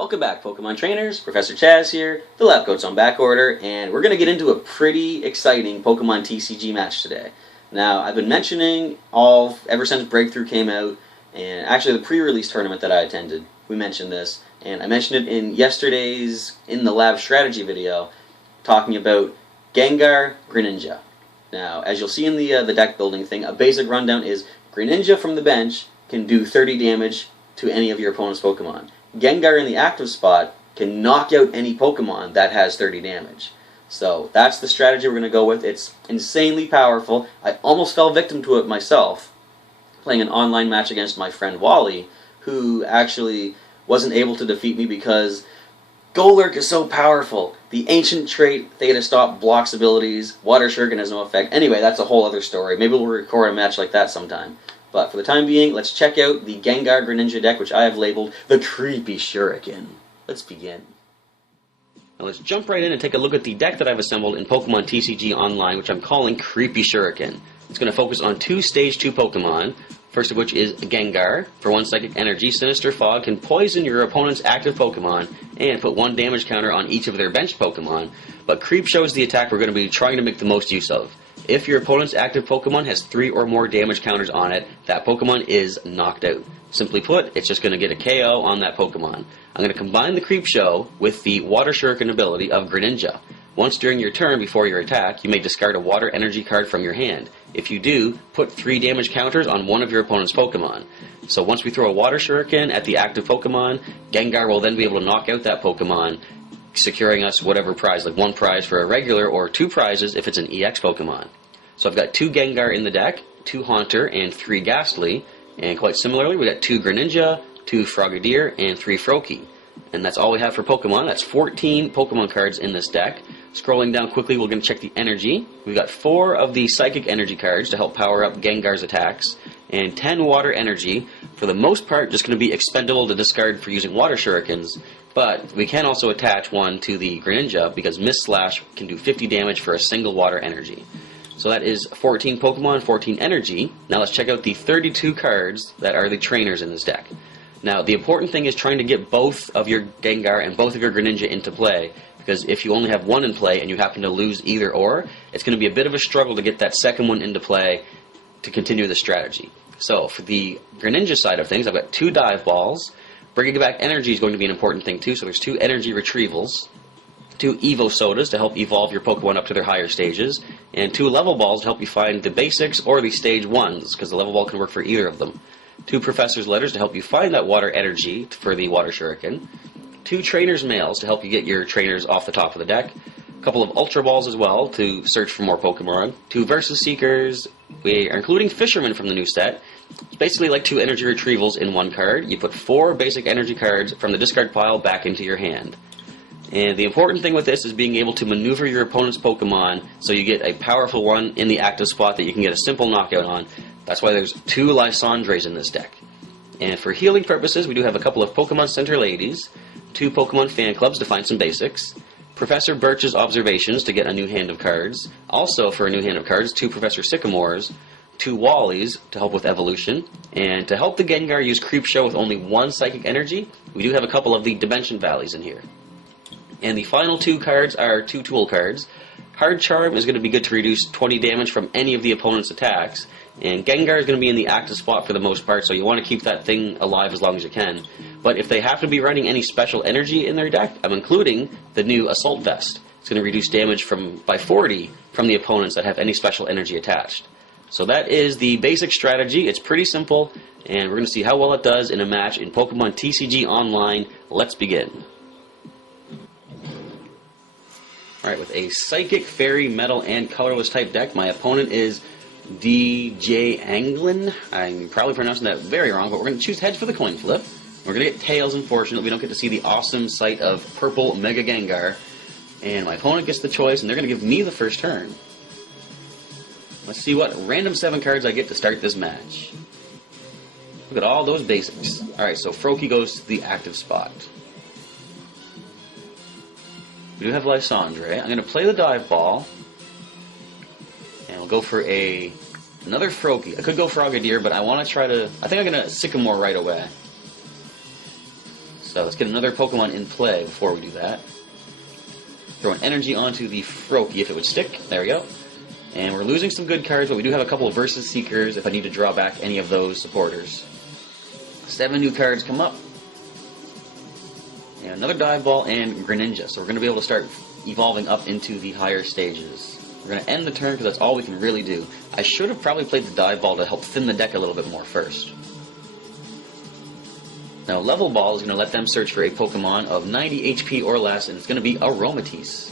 Welcome back, Pokemon trainers. Professor Chaz here. The lab coat's on back order, and we're going to get into a pretty exciting Pokemon TCG match today. Now, I've been mentioning ever since Breakthrough came out, and actually the pre-release tournament that I attended, we mentioned this, and I mentioned it in yesterday's In the Lab strategy video, talking about Gengar, Greninja. Now, as you'll see in the deck building thing, a basic rundown is Greninja from the bench can do 30 damage to any of your opponent's Pokemon. Gengar in the active spot can knock out any Pokemon that has 30 damage. So that's the strategy we're going to go with. It's insanely powerful. I almost fell victim to it myself, playing an online match against my friend Wally, who actually wasn't able to defeat me because Golurk is so powerful. The ancient trait, Theta Stop, blocks abilities. Water Shuriken has no effect. Anyway, that's a whole other story. Maybe we'll record a match like that sometime. But for the time being, let's check out the Gengar Greninja deck, which I have labeled the Creepy Shuriken. Let's begin. Now let's jump right in and take a look at the deck that I've assembled in Pokemon TCG Online, which I'm calling Creepy Shuriken. It's going to focus on two Stage 2 Pokemon, first of which is Gengar. For 1 Psychic Energy, Sinister Fog can poison your opponent's active Pokemon and put 1 damage counter on each of their benched Pokemon, but Creep shows the attack we're going to be trying to make the most use of. If your opponent's active Pokemon has 3 or more damage counters on it, that Pokemon is knocked out. Simply put, it's just going to get a KO on that Pokemon. I'm going to combine the Creep Show with the Water Shuriken ability of Greninja. Once during your turn before your attack, you may discard a Water Energy card from your hand. If you do, put 3 damage counters on one of your opponent's Pokemon. So once we throw a Water Shuriken at the active Pokemon, Gengar will then be able to knock out that Pokemon, securing us whatever prize, like 1 prize for a regular or 2 prizes if it's an EX Pokemon. So I've got 2 Gengar in the deck, 2 Haunter, and 3 Ghastly, and quite similarly we got 2 Greninja, 2 Frogadier, and 3 Froakie. And that's all we have for Pokemon. That's 14 Pokemon cards in this deck. Scrolling down quickly, we're going to check the energy. We've got 4 of the Psychic Energy cards to help power up Gengar's attacks, and 10 Water Energy, for the most part just going to be expendable to discard for using Water Shurikens, but we can also attach one to the Greninja because Mist Slash can do 50 damage for a single Water Energy. So that is 14 Pokemon, 14 energy. Now let's check out the 32 cards that are the trainers in this deck. Now the important thing is trying to get both of your Gengar and both of your Greninja into play, because if you only have one in play and you happen to lose either or, it's going to be a bit of a struggle to get that second one into play to continue the strategy. So for the Greninja side of things, I've got 2 Dive Balls. Bringing back energy is going to be an important thing too, so there's 2 energy retrievals. 2 Evo Sodas to help evolve your Pokemon up to their higher stages, and 2 Level Balls to help you find the basics or the Stage 1s, because the Level Ball can work for either of them. 2 Professor's Letters to help you find that Water Energy for the Water Shuriken. 2 Trainer's Mails to help you get your trainers off the top of the deck. A couple of Ultra Balls as well to search for more Pokemon. 2 Versus Seekers. We are including Fisherman from the new set. It's basically like 2 energy retrievals in 1 card. You put 4 basic energy cards from the discard pile back into your hand. And the important thing with this is being able to maneuver your opponent's Pokemon so you get a powerful one in the active spot that you can get a simple knockout on. That's why there's 2 Lysandres in this deck. And for healing purposes, we do have a couple of Pokemon Center Ladies, 2 Pokemon Fan Clubs to find some basics, Professor Birch's Observations to get a new hand of cards, also for a new hand of cards, 2 Professor Sycamores, 2 Wallies to help with evolution, and to help the Gengar use Creep Show with only 1 Psychic Energy, we do have a couple of the Dimension Valleys in here. And the final 2 cards are 2 tool cards. Hard Charm is going to be good to reduce 20 damage from any of the opponent's attacks, and Gengar is going to be in the active spot for the most part, so you want to keep that thing alive as long as you can. But if they have to be running any special energy in their deck, I'm including the new Assault Vest. It's going to reduce damage by 40 from the opponents that have any special energy attached. So that is the basic strategy. It's pretty simple, and we're going to see how well it does in a match in Pokemon TCG Online. Let's begin. Alright, with a Psychic, Fairy, Metal, and Colorless type deck, my opponent is DJ Anglin. I'm probably pronouncing that very wrong, but we're going to choose heads for the coin flip. We're going to get tails, unfortunately. We don't get to see the awesome sight of purple Mega Gengar. And my opponent gets the choice, and they're going to give me the first turn. Let's see what random 7 cards I get to start this match. Look at all those basics. Alright, so Froakie goes to the active spot. We do have Lysandre. I'm going to play the Dive Ball. And we'll go for another Froakie. I could go Frogadier, but I want to try to... I think I'm going to Sycamore right away. So let's get another Pokemon in play before we do that. Throw an energy onto the Froakie if it would stick. There we go. And we're losing some good cards, but we do have a couple of Versus Seekers if I need to draw back any of those supporters. 7 new cards come up. And another Dive Ball and Greninja. So we're going to be able to start evolving up into the higher stages. We're going to end the turn because that's all we can really do. I should have probably played the Dive Ball to help thin the deck a little bit more first. Now Level Ball is going to let them search for a Pokemon of 90 HP or less, and it's going to be Aromatisse.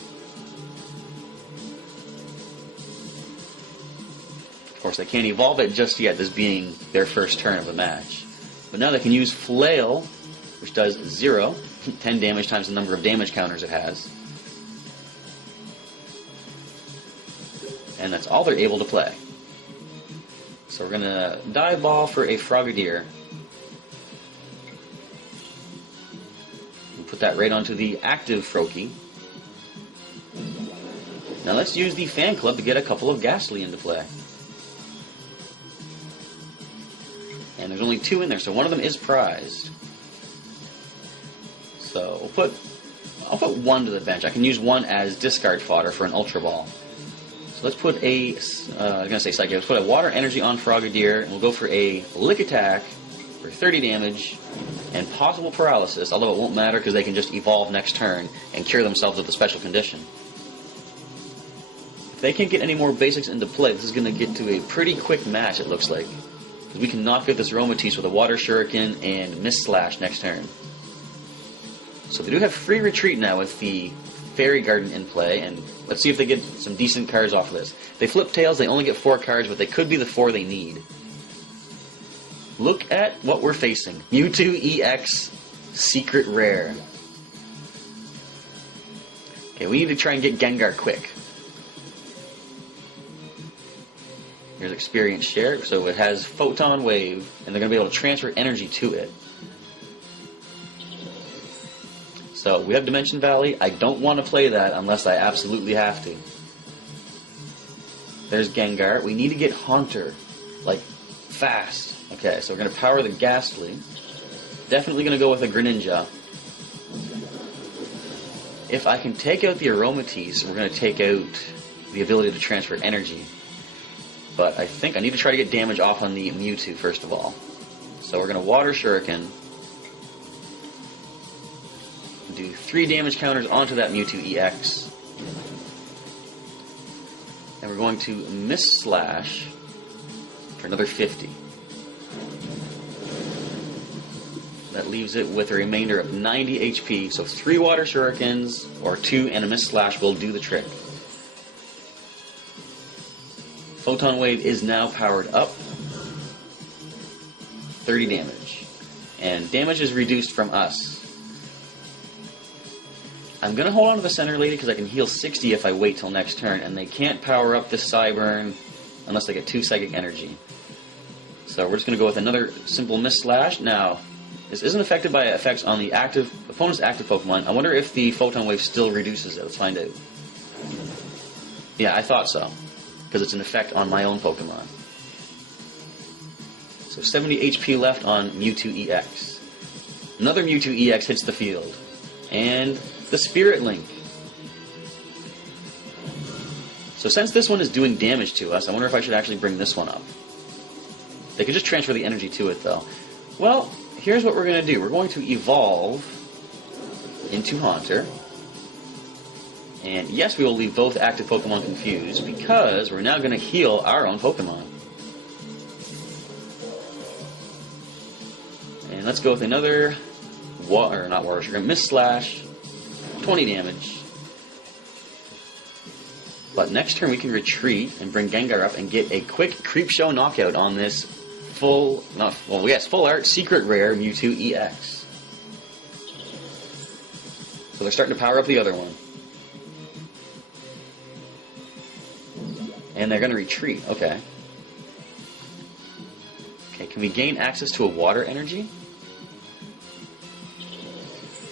Of course, they can't evolve it just yet, this being their first turn of the match. But now they can use Flail, which does 0, 10 damage times the number of damage counters it has. And that's all they're able to play. So we're going to Dive Ball for a Frogadier. We'll put that right onto the active Froakie. Now let's use the Fan Club to get a couple of Ghastly into play. And there's only 2 in there, so one of them is prized. So I'll put 1 to the bench. I can use 1 as discard fodder for an Ultra Ball. So let's put a, I was going to say Psychic, let's put a Water Energy on Frogadier, and we'll go for a Lick Attack for 30 damage and possible paralysis, although it won't matter because they can just evolve next turn and cure themselves with a special condition. If they can't get any more basics into play, this is going to get to a pretty quick match, it looks like. Because we can knock out this Aromatisse with a Water Shuriken and Mist Slash next turn. So they do have free retreat now with the Fairy Garden in play, and let's see if they get some decent cards off of this. They flip tails, they only get 4 cards, but they could be the 4 they need. Look at what we're facing. Mewtwo-EX Secret Rare. Okay, we need to try and get Gengar quick. Here's Experience Share, so it has Photon Wave, and they're going to be able to transfer energy to it. So we have Dimension Valley. I don't want to play that unless I absolutely have to. There's Gengar. We need to get Haunter, like, fast. Okay, so we're going to power the Ghastly. Definitely going to go with a Greninja. If I can take out the Aromatisse, we're going to take out the ability to transfer energy. But I think I need to try to get damage off on the Mewtwo first of all. So we're going to Water Shuriken. Do 3 damage counters onto that Mewtwo-EX. And we're going to Mist Slash for another 50. That leaves it with a remainder of 90 HP, so 3 Water Shurikens, or 2 and a Mist Slash will do the trick. Photon Wave is now powered up. 30 damage. And damage is reduced from us. I'm going to hold on to the Center Lady because I can heal 60 if I wait till next turn, and they can't power up this Cyburn unless they get 2 Psychic Energy. So we're just going to go with another simple Mist Slash. Now, this isn't affected by effects on the opponent's active Pokemon. I wonder if the Photon Wave still reduces it. Let's find out. Yeah, I thought so, because it's an effect on my own Pokemon. So 70 HP left on Mewtwo-EX. Another Mewtwo-EX hits the field. And the Spirit Link. So since this one is doing damage to us, I wonder if I should actually bring this one up. They could just transfer the energy to it, though. Well, here's what we're going to do. We're going to evolve into Haunter. And yes, we will leave both active Pokemon confused, because we're now going to heal our own Pokemon. And let's go with another Mist Slash. 20 damage. But next turn we can retreat and bring Gengar up and get a quick Creepshow knockout on this full art secret rare Mewtwo-EX. So they're starting to power up the other one. And they're going to retreat. Okay. Okay, can we gain access to a Water Energy?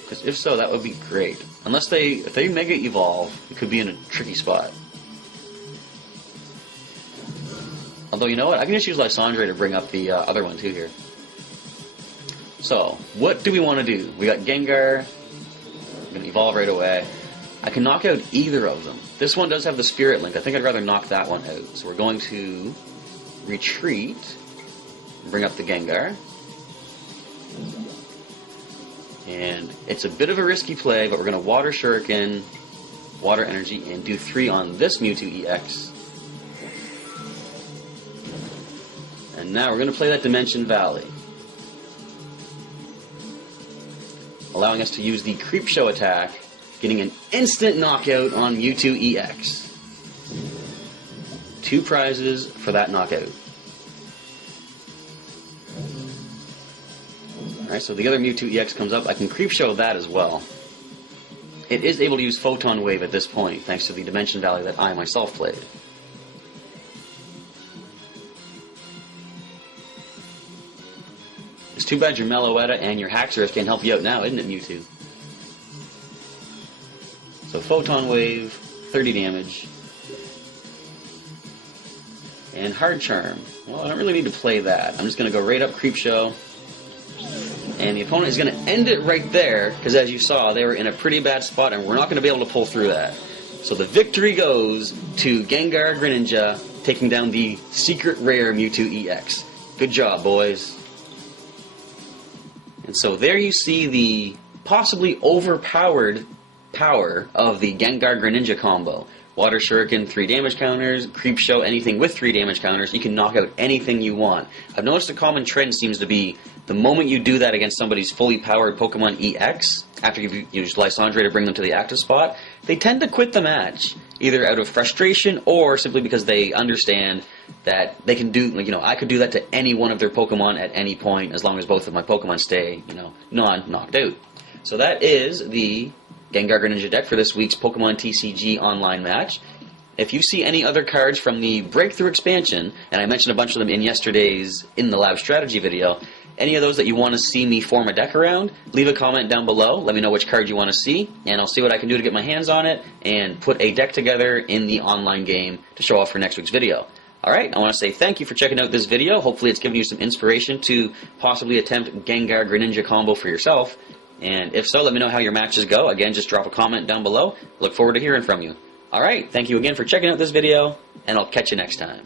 Because if so, that would be great. Unless if they Mega Evolve, it could be in a tricky spot. Although, you know what? I can just use Lysandre to bring up the other one, too, here. So, what do we want to do? We got Gengar. I'm going to evolve right away. I can knock out either of them. This one does have the Spirit Link. I think I'd rather knock that one out. So we're going to retreat. Bring up the Gengar. And it's a bit of a risky play, but we're going to Water Shuriken, Water Energy, and do 3 on this Mewtwo-EX. And now we're going to play that Dimension Valley, allowing us to use the Creep Show attack, getting an instant knockout on Mewtwo-EX. 2 prizes for that knockout. Alright, so the other Mewtwo-EX comes up. I can Creep Show that as well. It is able to use Photon Wave at this point, thanks to the Dimension Valley that I myself played. It's too bad your Meloetta and your Haxorus can't help you out now, isn't it, Mewtwo? So Photon Wave, 30 damage. And Hard Charm. Well, I don't really need to play that. I'm just going to go right up Creep Show. And the opponent is going to end it right there, because as you saw, they were in a pretty bad spot, and we're not going to be able to pull through that. So the victory goes to Gengar and Greninja, taking down the secret rare Mewtwo-EX. Good job, boys. And so there you see the possibly overpowered power of the Gengar Greninja combo. Water Shuriken, 3 damage counters, Creep Show, anything with 3 damage counters. You can knock out anything you want. I've noticed a common trend seems to be the moment you do that against somebody's fully powered Pokemon EX, after you've used Lysandre to bring them to the active spot, they tend to quit the match, either out of frustration or simply because they understand that they can do, I could do that to any one of their Pokemon at any point as long as both of my Pokemon stay, non-knocked out. So that is the Gengar Greninja deck for this week's Pokemon TCG online match. If you see any other cards from the Breakthrough expansion, and I mentioned a bunch of them in yesterday's In the Lab strategy video, any of those that you want to see me form a deck around, leave a comment down below. Let me know which card you want to see, and I'll see what I can do to get my hands on it and put a deck together in the online game to show off for next week's video. Alright, I want to say thank you for checking out this video. Hopefully it's given you some inspiration to possibly attempt Gengar Greninja combo for yourself. And if so, let me know how your matches go. Again, just drop a comment down below. Look forward to hearing from you. Alright, thank you again for checking out this video, and I'll catch you next time.